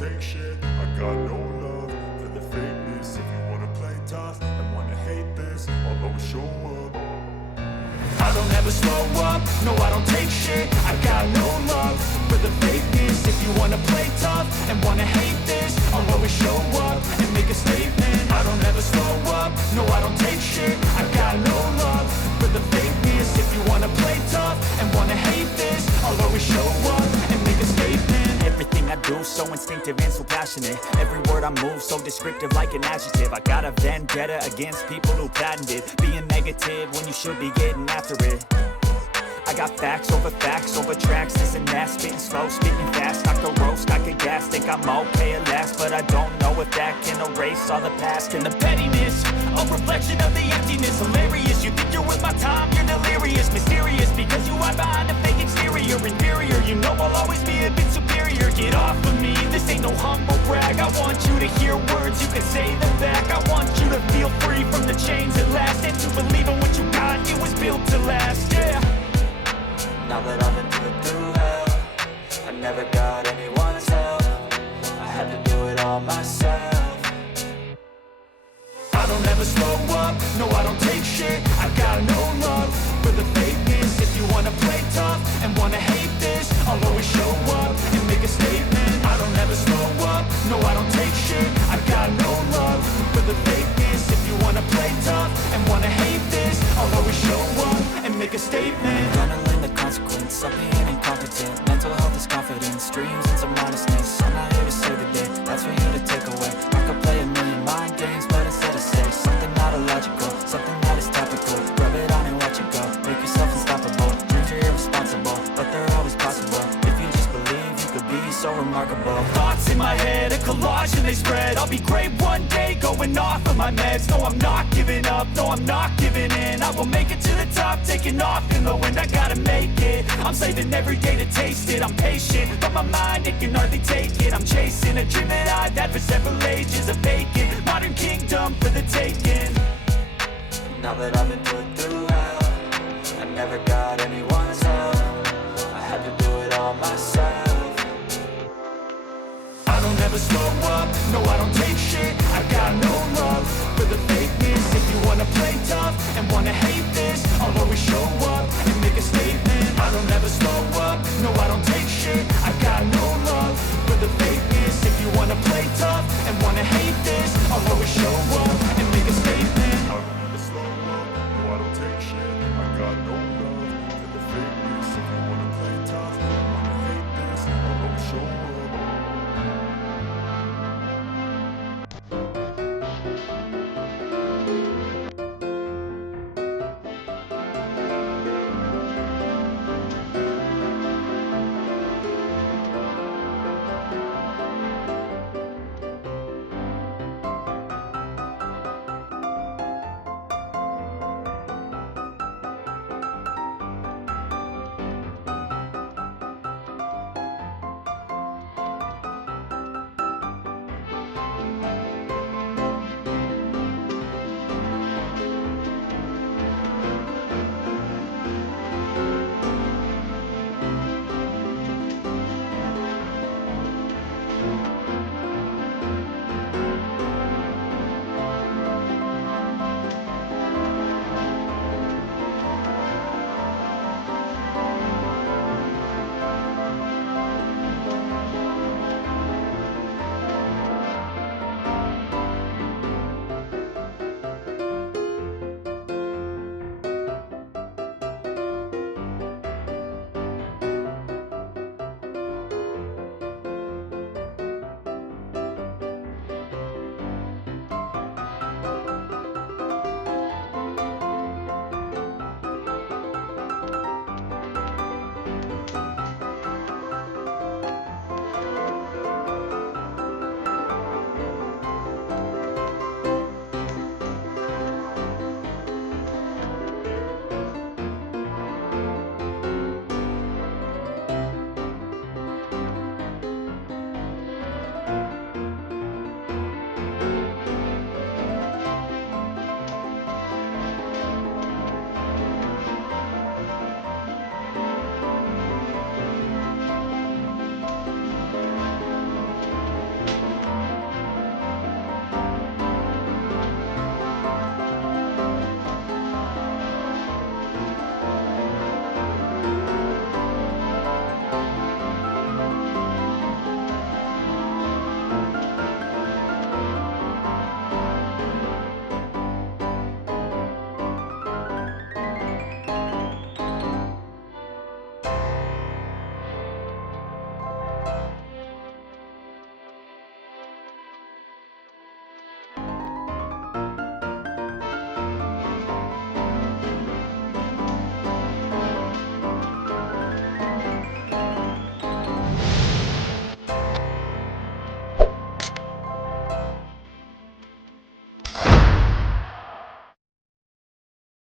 take shit. I got no love for the fakeness. If you wanna play tough and wanna hate this, I'll always show up. I don't ever slow up, no I don't take shit. I got no love for the fakeness. If you wanna play tough and wanna hate this, I'll always show up and make a statement. I don't ever slow up, no I don't take shit. I got no love for the fakeness. If you wanna play tough and wanna hate this, I'll always show up and make a statement. Everything I do so instinctive and so passionate. Every word I move so descriptive like an adjective. I got a vendetta against people who patented being negative when you should be getting after it. I got facts over tracks, this and that. Spitting slow, spitting fast, I could roast, I could gas. Think I'm okay at last, but I don't know if that can erase all the past. And the pettiness, a reflection of the emptiness. Hilarious, you think you're worth my time, you're delirious. Mysterious, because you hide behind a fake exterior. Inferior, you know I'll always be a bit superior. Get off of me, this ain't no humble brag. I want you to hear words, you can say them back. I want you to feel free from the chains at last, and to believe in what you got, it was built to last, yeah. Now that I've been through hell, I never got anyone's help. I had to do it all myself. I don't ever slow up, no I don't take shit. I got no love for the fakeness. If you wanna play tough and wanna hate this, I'll always show up and make a statement. I don't ever slow up, no I don't take shit. I got no love for the fakeness. If you wanna play tough and wanna hate this, I'll always show up and make a statement. Gonna learn the consequence of being incompetent. Mental health is confidence, dreams and some honestness. I'm not here to save the day, that's for you to take away. I could play a million mind games, but instead I say something not illogical, something that is topical. Rub it on and watch it go, make yourself unstoppable. Dreams are irresponsible, but they're always possible. If you just believe, you could be so remarkable. Thoughts in my head, a collage and they spread. I'll be great one day, going off of my meds. No, I'm not giving up, no, I'm not giving in. I will make it to the top, taking off in the wind. I gotta make it, I'm saving every day to taste it. I'm patient, but my mind, it can hardly take it. I'm chasing a dream that I've had for several ages. A vacant, modern kingdom for the taking. Now that I've been put through hell, I never got anyone's help. I had to do it all myself. I don't ever slow up, no I don't take shit. I got no love for the fakeness. If you wanna play tough and wanna hate this, I'll always